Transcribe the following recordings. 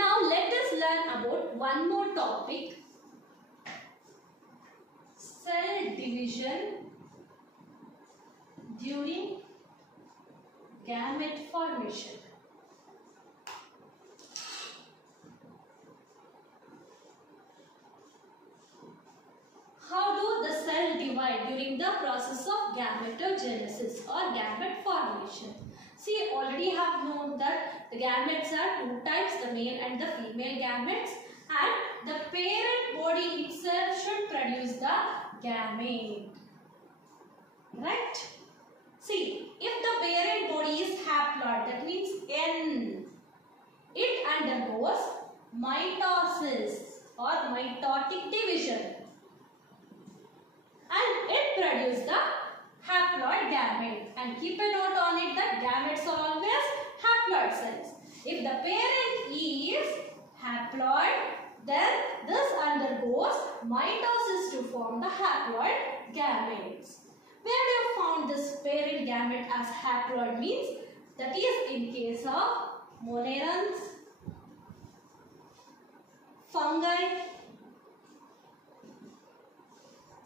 Now let us learn about one more topic, cell division during gamete formation. How do the cell divide during the process of gametogenesis or gamete formation? See, already have known that the gametes are two types, the male and the female gametes, and the parent body itself should produce the gamete. Right? See, if the parent body is haploid, that means N, it undergoes mitosis or mitotic division, and it produces the haploid gamete. And keep a note on it that gametes are always haploid cells. If the parent is haploid, then this undergoes mitosis to form the haploid gametes. Where do you found this parent gamete as haploid means? That is in case of monerans, fungi,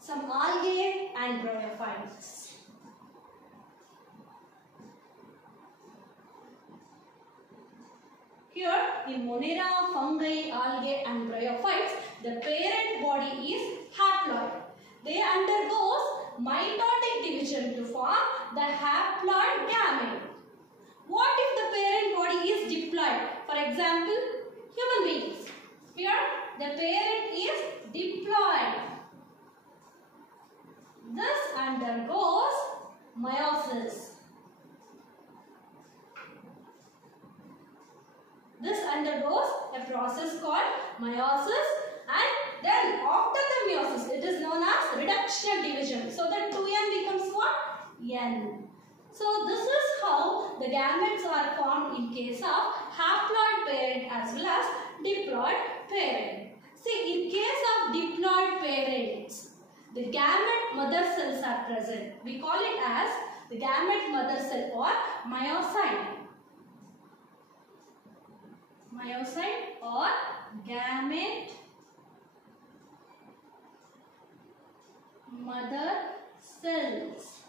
some algae and bryophytes. Here in Monera, fungi, algae and bryophytes, the parent body is haploid. They undergoes mitotic division to form the haploid gamete. What if the parent body is diploid? For example, human beings. Here the parent is diploid. This undergoes meiosis. This undergoes a process called meiosis, and then after the meiosis it is known as reduction division. So the 2n becomes what? N. So this is how the gametes are formed in case of haploid parent as well as diploid parent. See, in case of diploid parents, the gamete mother cells are present. We call it as the gamete mother cell or myocyte. Myocyte or gamete mother cells.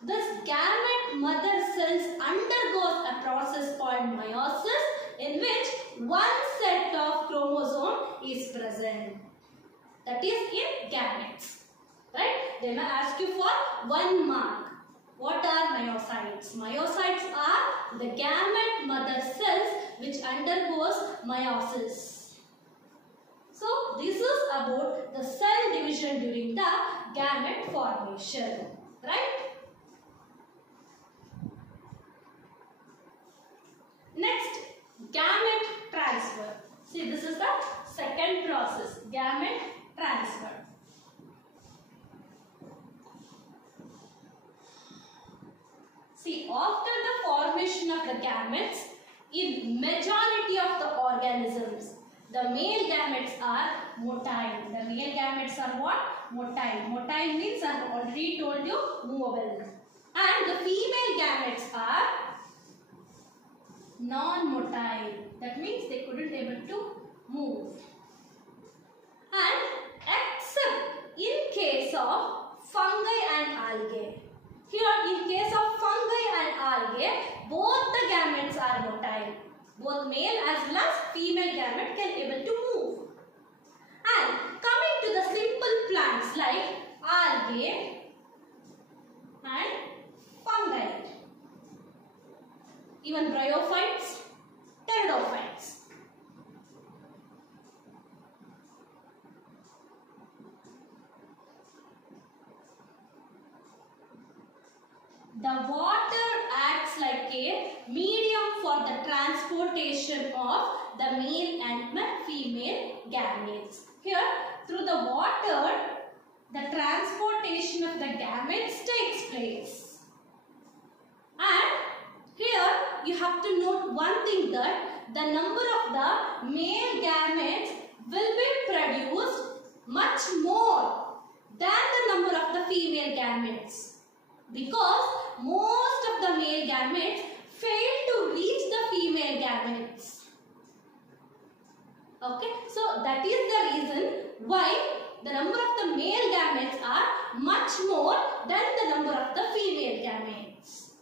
This gamete mother cells undergoes a process called meiosis, in which one set of chromosome is present. That is in gametes. Right? They may ask you for 1 mark. What are myocytes? Myocytes are the gamete mother cells which undergoes meiosis. So this is about the cell division during the gamete formation. Right? Next, gamete transfer. See, this is the second process, gamete transfer. See, after the formation of the gametes, in majority of the organisms, the male gametes are motile. The male gametes are what? Motile. Motile means, I have already told you, movable. And the female gametes are non-motile. That means they couldn't able to move. And except in case of fungi and algae. Here in case of fungi and algae, both the gametes are motile. Both male as well as female gamete can able to move. And coming to the simple plants like algae and fungi, even bryophytes, pteridophytes. The water acts like a medium for the transportation of the male and female gametes. Here, through the water, the transportation of the gametes takes place. And here, you have to note one thing, that the number of the male gametes will be produced much more than the number of the female gametes. Because most of the male gametes fail to reach the female gametes. Okay, so that is the reason why the number of the male gametes are much more than the number of the female gametes.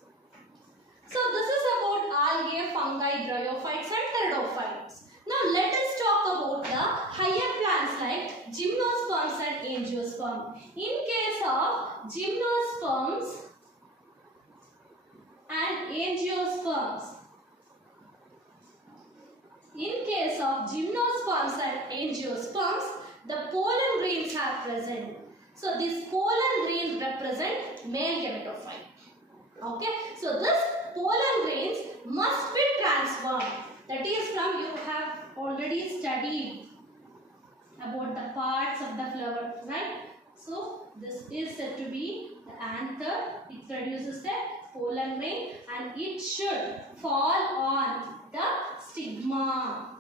So this is about algae, fungi, bryophytes and pteridophytes. Now let us talk about the higher plants like Gymnosperms and Angiosperms. In case of Gymnosperms and Angiosperms, the pollen grains are present. So this pollen grain represent male gametophyte. Okay, so this pollen grains must be transformed. That is from, you have already studied about the parts of the flower, right? So this is said to be the anther. It produces the pollen grain and it should fall on the stigma,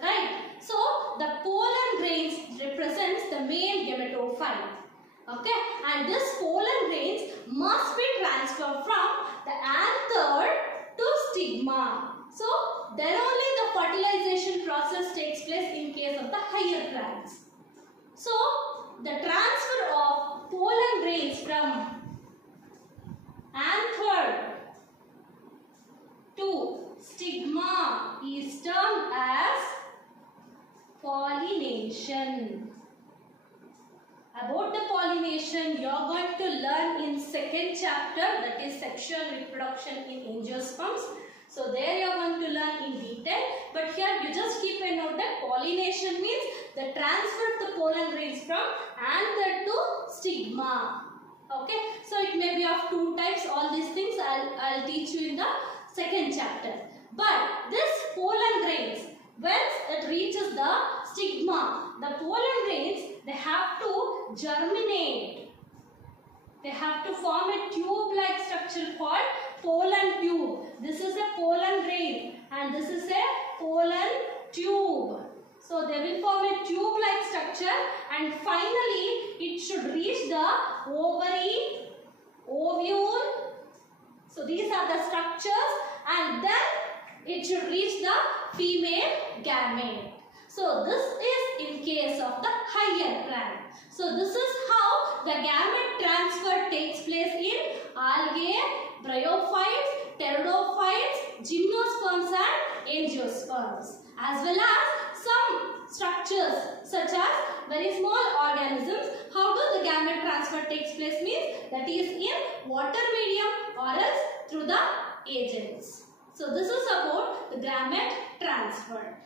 right? So the pollen grains represents the male gametophyte. Okay, and this pollen grains must be transferred from the anther to stigma. So then only the fertilization process takes place in case of the higher plants. So the transfer of pollen grains from anther to stigma is termed as pollination. About the pollination, you are going to learn in second chapter, that is sexual reproduction in Angiosperms. So there you are going to learn in detail. But here you just keep a note that pollination means the transfer of the pollen grains from anther to stigma. Okay, so it may be of two types. All these things I'll teach you in the second chapter. But this pollen grains, once it reaches the stigma, the pollen grains, they have to germinate. They have to form a tube-like structure called pollen tube. This is a pollen grain and this is a pollen tube. So they will form a tube-like structure and finally it should reach the ovary, ovule. So these are the structures and then it should reach the female gamete. So this is in case of the higher plant. So this is how the gamete transfer takes place in algae, bryophytes, pteridophytes, gymnosperms and angiosperms, as well as some structures such as very small organisms. How do the gamete transfer takes place means that is in water medium or else through the agents. So this is about the gamete transfer.